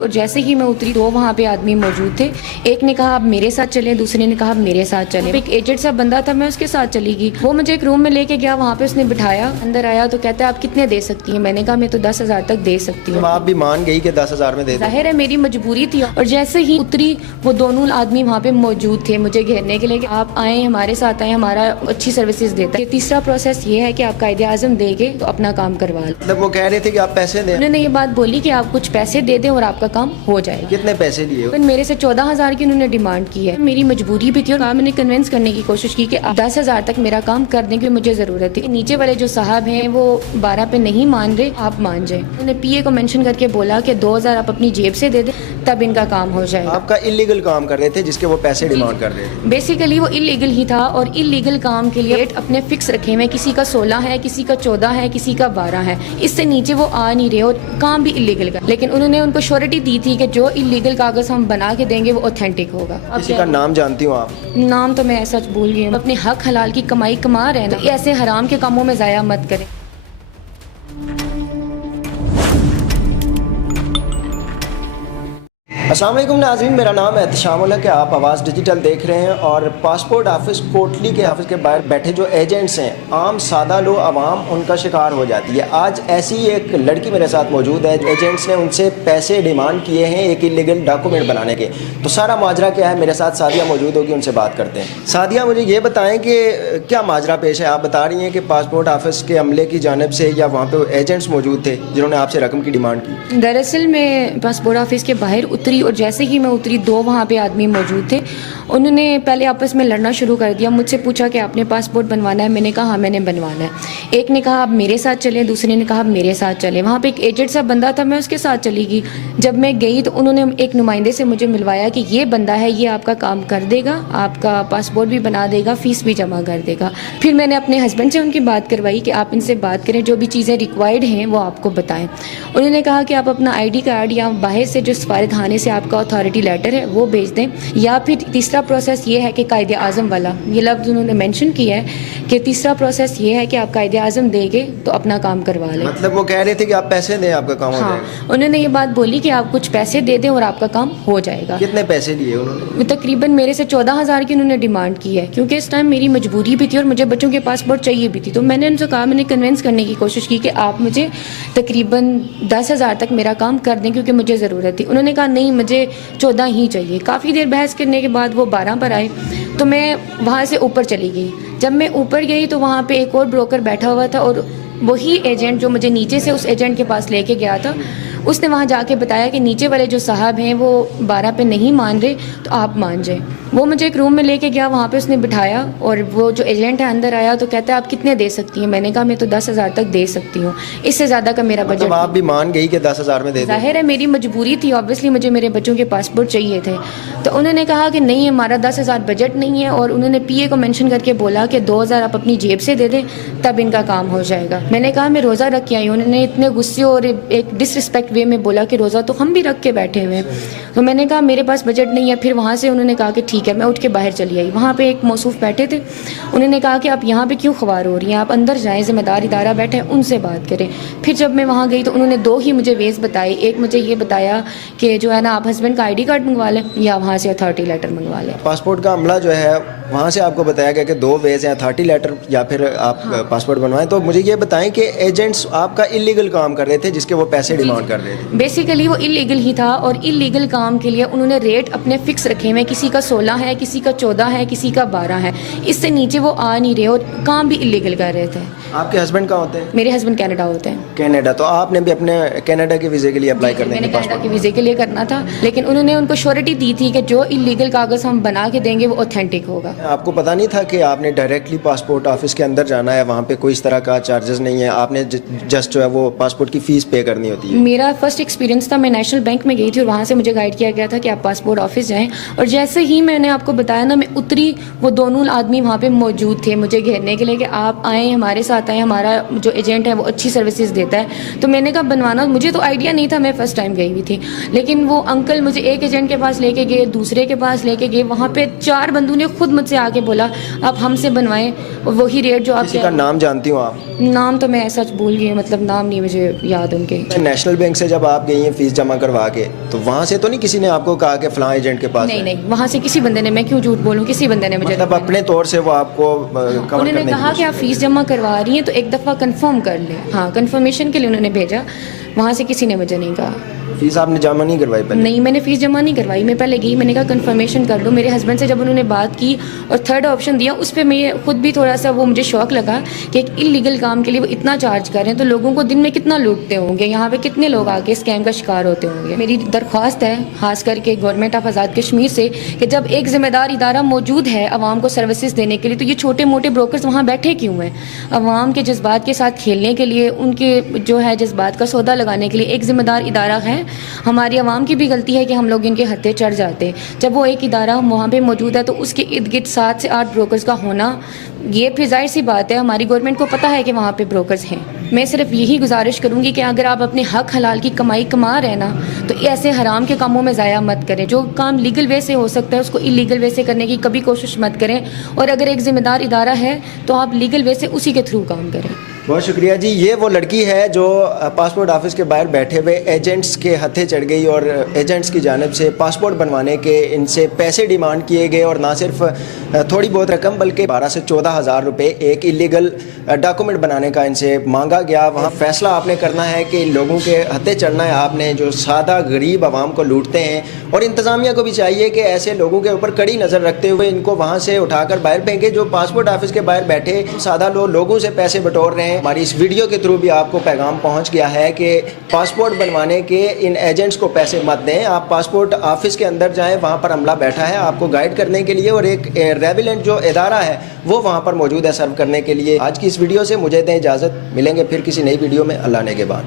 اور جیسے ہی میں اتری تو وہاں پہ آدمی موجود تھے. ایک نے کہا آپ میرے ساتھ چلیں, دوسرے نے کہا آپ میرے ساتھ چلیں. ایک ایجنٹ سا بندہ تھا, میں اس کے ساتھ چلی گئی. وہ مجھے ایک روم میں لے کے گیا, وہاں پہ اس نے بٹھایا. اندر آیا تو کہتا ہے آپ کتنے دے سکتی ہیں؟ میں نے کہا میں تو 10,000 تک دے سکتی ہوں. آپ بھی مان گئی کہ 10,000 میں دے دیں؟ ظاہر ہے میری مجبوری تھی. اور جیسے ہی اتری وہ دونوں آدمی وہاں پہ موجود تھے مجھے گھیرنے کے لیے کہ آپ آئیں ہمارے ساتھ آئیں, ہمارا اچھی سروسز دیتا ہے. تیسرا پروسیس یہ ہے کہ آپ قائد اعظم دے گے تو اپنا کام کروا لیں. مطلب وہ کہہ رہے تھے کہ آپ پیسے دیں؟ انہوں نے یہ بات بولی کہ آپ کچھ پیسے دے دیں اور آپ کا کام ہو جائے گا. کتنے پیسے لیے؟ میرے سے 14,000 کی انہوں نے ڈیمانڈ کی ہے. میری مجبوری بھی تھی اور میں نے کنونس کرنے کی کوشش کی کہ 10,000 تک میرا کام کر دیں کہ مجھے ضرورت ہے. نیچے والے جو صاحب ہیں وہ 12 پہ نہیں مان رہے, آپ مان جائیں. انہوں نے پی اے کو مینشن کر کے بولا کہ 2,000 آپ اپنی جیب سے دے دیں تب ان کا کام ہو جائے گا. آپ کا انلیگل کام کر رہے تھے جس کے وہ پیسے ڈیمانڈ کر رہے تھے؟ بیسیکلی وہ انلیگل ہی تھا, اور انلیگل کام کے لیے ریٹ اپنے فکس رکھے ہوئے, کسی کا 16 ہے, کسی کا 14 ہے, کسی کا 12 ہے. اس سے نیچے وہ آ نہیں رہے اور کام بھی انلیگل کا. لیکن انہوں نے ان کو شیورٹی دی تھی کہ جو انلیگل کاغذ ہم بنا کے دیں گے وہ اوتھینٹک ہوگا. کسی کا نام جانتی ہوں آپ؟ نام تو میں ایسا بھول گئی ہوں. اپنے حق حلال کی کمائی کما رہے ہیں نا, ایسے حرام کے کاموں میں ضائع مت کریں. السلام علیکم ناظرین, میرا نام ہے احتشام الحق, آپ آواز ڈیجیٹل دیکھ رہے ہیں. اور پاسپورٹ آفس کوٹلی کے آفس کے باہر بیٹھے جو ایجنٹس ہیں, عام سادہ لو عوام ان کا شکار ہو جاتی ہے. آج ایسی ایک لڑکی میرے ساتھ موجود ہے. ایجنٹس نے ان سے پیسے ڈیمانڈ کیے ہیں ایک انلیگل ڈاکومنٹ بنانے کے. تو سارا ماجرا کیا ہے, میرے ساتھ سعدیہ موجود ہوگی, ان سے بات کرتے ہیں. سعدیہ مجھے یہ بتائیں کہ کیا ماجرا پیش ہے. آپ بتا رہی ہیں کہ پاسپورٹ آفس کے عملے کی جانب سے یا وہاں پہ ایجنٹس موجود تھے جنہوں نے آپ سے رقم کی ڈیمانڈ کی؟ دراصل میں پاسپورٹ آفس کے باہر اتری اور جیسے ہی میں اتری 2 وہاں پہ آدمی موجود تھے. انہوں نے پہلے آپس میں لڑنا شروع کر دیا. مجھ سے پوچھا کہ آپ نے پاسپورٹ بنوانا ہے؟ میں نے کہا ہاں میں نے بنوانا ہے. ایک نے کہا آپ میرے ساتھ چلیں, دوسرے نے کہا آپ میرے ساتھ چلیں. وہاں پہ ایک ایجنٹ سا بندہ تھا, میں اس کے ساتھ چلی گئی. جب میں گئی تو انہوں نے ایک نمائندے سے مجھے ملوایا کہ یہ بندہ ہے, یہ آپ کا کام کر دے گا, آپ کا پاسپورٹ بھی بنا دے گا, فیس بھی جمع کر دے گا. پھر میں نے اپنے ہسبینڈ سے ان کی بات کروائی کہ آپ ان سے بات کریں, جو بھی چیزیں ریکوائرڈ ہیں وہ آپ کو بتائیں. انہوں نے کہا کہ آپ اپنا ID کارڈ یا باہر سے جو سفارت خانے سے آپ کا اتھارٹی لیٹر ہے وہ بھیج دیں, یا پھر تیسرا پروسیس یہ ہے کہ قائد اعظم والا, یہ لفظ انہوں نے مینشن کیا ہے کہ تیسرا پروسیس یہ ہے کہ آپ قائد اعظم دیں گے تو اپنا کام کروا لیں. مطلب وہ کہہ رہے تھے کہ آپ پیسے دیں آپ کا کام ہو جائے گا؟ انہوں نے یہ بات بولی کہ آپ کچھ پیسے دے دیں اور آپ کا کام ہو جائے گا. کتنے پیسے لیے انہوں نے؟ تقریباً میرے سے 14,000 کی انہوں نے ڈیمانڈ کی ہے, کیونکہ اس ٹائم میری مجبوری بھی تھی اور مجھے بچوں کے پاسپورٹ چاہیے بھی تھی. تو میں نے ان سے کہا, میں نے کنونس کرنے کی کوشش کی کہ آپ مجھے تقریباً 10,000 تک میرا کام کر دیں کیونکہ مجھے ضرورت تھی. انہوں نے کہا نہیں مجھے 14 ہی چاہیے. کافی دیر بحث کرنے کے بعد وہ 12 پر آئے تو میں وہاں سے اوپر چلی گئی. جب میں اوپر گئی تو وہاں پہ ایک اور بروکر بیٹھا ہوا تھا, اور وہی ایجنٹ جو مجھے نیچے سے اس ایجنٹ کے پاس لے کے گیا تھا, اس نے وہاں جا کے بتایا کہ نیچے والے جو صاحب ہیں وہ 12 پہ نہیں مان رہے تو آپ مان جائیں. وہ مجھے ایک روم میں لے کے گیا, وہاں پہ اس نے بٹھایا, اور وہ جو ایجنٹ ہے اندر آیا تو کہتا ہے آپ کتنے دے سکتی ہیں؟ میں نے کہا میں تو 10,000 تک دے سکتی ہوں, اس سے زیادہ کا میرا بجٹ. آپ بھی مان گئی کہ 10,000 میں دے دیں؟ ظاہر ہے میری مجبوری تھی, اوبویسلی مجھے میرے بچوں کے پاسپورٹ چاہیے تھے. تو انہوں نے کہا کہ نہیں ہمارا 10,000 بجٹ نہیں ہے, اور انہوں نے پی اے کو مینشن کر کے بولا کہ 2,000 آپ اپنی جیب سے دے دیں تب ان کا کام ہو جائے گا. میں نے کہا میں روزہ رکھ کے آئی ہوں. انہوں نے اتنے غصے اور ایک ڈس رسپیکٹ وے میں بولا کہ روزہ تو ہم بھی رکھ کے بیٹھے ہوئے ہیں. تو میں نے کہا میرے پاس بجٹ نہیں ہے. پھر وہاں سے انہوں نے کہا کہ ٹھیک ہے, میں اٹھ کے باہر چلی آئی. وہاں پہ ایک موصوف بیٹھے تھے, انہوں نے کہا کہ آپ یہاں پہ کیوں خوار ہو رہی ہیں, آپ اندر جائیں, ذمہ دار ادارہ بیٹھے ہیں ان سے بات کریں. پھر جب میں وہاں گئی تو انہوں نے 2 ہی مجھے ویز بتائے. ایک مجھے یہ بتایا کہ جو ہے نا آپ ہسبینڈ کا ID کارڈ منگوا لیں یا وہاں سے اتھارٹی لیٹر منگوا لیں. پاسپورٹ کا عملہ جو ہے وہاں سے آپ کو بتایا گیا کہ 2 ویز ہیں, اتھارٹی لیٹر یا پھر آپ پاسپورٹ بنوائیں. تو مجھے یہ بتائیں کہ ایجنٹس آپ کا انلیگل کام کر رہے تھے جس کے وہ پیسے ڈیمانڈ کر رہے تھے؟ بیسیکلی وہ انلیگل ہی تھا, اور انلیگل کام کے لیے انہوں نے ریٹ اپنے فکس رکھے ہوئے, کسی کا 16 ہے, کسی کا 14 ہے, کسی کا 12 ہے. اس سے نیچے وہ آ نہیں رہے اور کام بھی انلیگل کر رہے تھے. آپ کے ہسبینڈ کہاں ہوتے ہیں؟ میرے ہسبینڈ کینیڈا ہوتے ہیں. کینیڈا. تو آپ نے بھی اپنے کینیڈا کے ویزے کے لیے اپلائی کرنے میں نے کینیڈا کے ویزے کے لیے کرنا تھا, لیکن انہوں نے ان کو شیورٹی دی تھی کہ جو انلیگل کاغذ ہم بنا کے دیں گے وہ اوتھینٹک ہوگا. آپ کو پتہ نہیں تھا کہ آپ نے ڈائریکٹلی پاسپورٹ آفس کے اندر جانا ہے, وہاں پہ کوئی اس طرح کا چارجز نہیں ہے, آپ نے جسٹ جو ہے وہ پاسپورٹ کی فیس پے کرنی ہوتی ہے؟ میرا فرسٹ ایکسپیرینس تھا, میں نیشنل بینک میں گئی تھی اور وہاں سے مجھے گائیڈ کیا گیا تھا کہ آپ پاسپورٹ آفس جائیں. اور جیسے ہی میں نے آپ کو بتایا نا, میں اتری وہ دونوں آدمی وہاں پہ موجود تھے مجھے گھیرنے کے لیے کہ آپ آئیں ہمارے ساتھ آتا ہے, ہمارا جو ایجنٹ ہے وہ اچھی سروسز دیتا ہے. تو میں نے کہا بنوانا, مجھے تو آئیڈیا نہیں تھا, میں فرسٹ ٹائم گئی ہوئی تھی, لیکن وہ انکل مجھے ایک ایجنٹ کے پاس لے کے گئے, دوسرے کے پاس لے کے گئے, وہاں پہ 4 بندوں نے خود مجھ سے آ کے بولا آپ ہم سے بنوائیں, وہی ریٹ جو آپ کسی کا نام جانتی ہوں آپ؟ نام تو میں سچ بھول گئی, مطلب نام نہیں مجھے یاد ان کے. نیشنل بینک سے جب آپ گئی ہیں فیس جمع کروا کے, تو وہاں سے تو نہیں کسی نے آپ کو کہا کہ فلاں ایجنٹ کے پاس؟ نہیں, وہاں سے کسی بندے نے, میں کیوں جھوٹ بولوں, کسی بندے نے مجھے مطلب اپنے طور سے وہ آپ کو انہوں نے کہا کہ آپ فیس جمع کروا رہی ہیں تو ایک دفعہ کنفرم کر لیں. ہاں, کنفرمیشن کے لیے انہوں نے بھیجا, وہاں سے کسی نے مجھے نہیں کہا. فیس آپ نے جمع نہیں کروائی پہلے؟ نہیں, میں نے فیس جمع نہیں کروائی, میں پہلے گئی, میں نے کہا کنفرمیشن کر لو. میرے ہسبینڈ سے جب انہوں نے بات کی اور تھرڈ آپشن دیا, اس پہ میں خود بھی تھوڑا سا وہ مجھے شوق لگا کہ ایک انلیگل کام کے لیے وہ اتنا چارج کر رہے ہیں, تو لوگوں کو دن میں کتنا لوٹتے ہوں گے, یہاں پہ کتنے لوگ آ کے اسکیم کا شکار ہوتے ہوں گے. میری درخواست ہے خاص کر کے گورنمنٹ آف آزاد کشمیر سے کہ جب ایک ذمہ دار ادارہ موجود ہے عوام کو سروسز دینے کے لیے, تو یہ چھوٹے موٹے بروکرز وہاں بیٹھے کیوں ہیں؟ عوام کے جذبات کے ساتھ کھیلنے کے لیے, ان کے جو ہے جذبات کا سودا لگانے کے لیے ایک ذمہ دار ادارہ ہے. ہماری عوام کی بھی غلطی ہے کہ ہم لوگ ان کے ہتھے چڑھ جاتے ہیں. جب وہ ایک ادارہ وہاں پہ موجود ہے تو اس کے ارد گرد 7 سے 8 بروکرز کا ہونا, یہ پھر ظاہر سی بات ہے ہماری گورنمنٹ کو پتہ ہے کہ وہاں پہ بروکرز ہیں. میں صرف یہی گزارش کروں گی کہ اگر آپ اپنے حق حلال کی کمائی کما رہے ہیں نا, تو ایسے حرام کے کاموں میں ضائع مت کریں. جو کام لیگل وے سے ہو سکتا ہے اس کو انلیگل وے سے کرنے کی کبھی کوشش مت کریں, اور اگر ایک ذمہ دار ادارہ ہے تو آپ لیگل وے سے اسی کے تھرو کام کریں. بہت شکریہ جی. یہ وہ لڑکی ہے جو پاسپورٹ آفس کے باہر بیٹھے ہوئے ایجنٹس کے ہتھے چڑھ گئی, اور ایجنٹس کی جانب سے پاسپورٹ بنوانے کے ان سے پیسے ڈیمانڈ کیے گئے, اور نہ صرف تھوڑی بہت رقم بلکہ 12 سے 14 ہزار روپے ایک انلیگل ڈاکومنٹ بنانے کا ان سے مانگا گیا. وہاں فیصلہ آپ نے کرنا ہے کہ لوگوں کے ہتھے چڑھنا ہے آپ نے, جو سادہ غریب عوام کو لوٹتے ہیں, اور انتظامیہ کو بھی چاہیے کہ ایسے لوگوں کے اوپر کڑی نظر رکھتے ہوئے ان کو وہاں سے اٹھا کر باہر پھینکے جو پاسپورٹ آفس کے باہر بیٹھے سادہ لوگوں سے پیسے بٹور رہے ہیں. ہماری اس ویڈیو کے تھرو بھی آپ کو پیغام پہنچ گیا ہے کہ پاسپورٹ بنوانے کے ان ایجنٹس کو پیسے مت دیں. آپ پاسپورٹ آفس کے اندر جائیں, وہاں پر عملہ بیٹھا ہے آپ کو گائیڈ کرنے کے لیے, اور ایک ریویلنٹ جو ادارہ ہے وہ وہاں پر موجود ہے سرو کرنے کے لیے. آج کی اس ویڈیو سے مجھے دیں اجازت, ملیں گے پھر کسی نئی ویڈیو میں. اللہ نے کے بعد.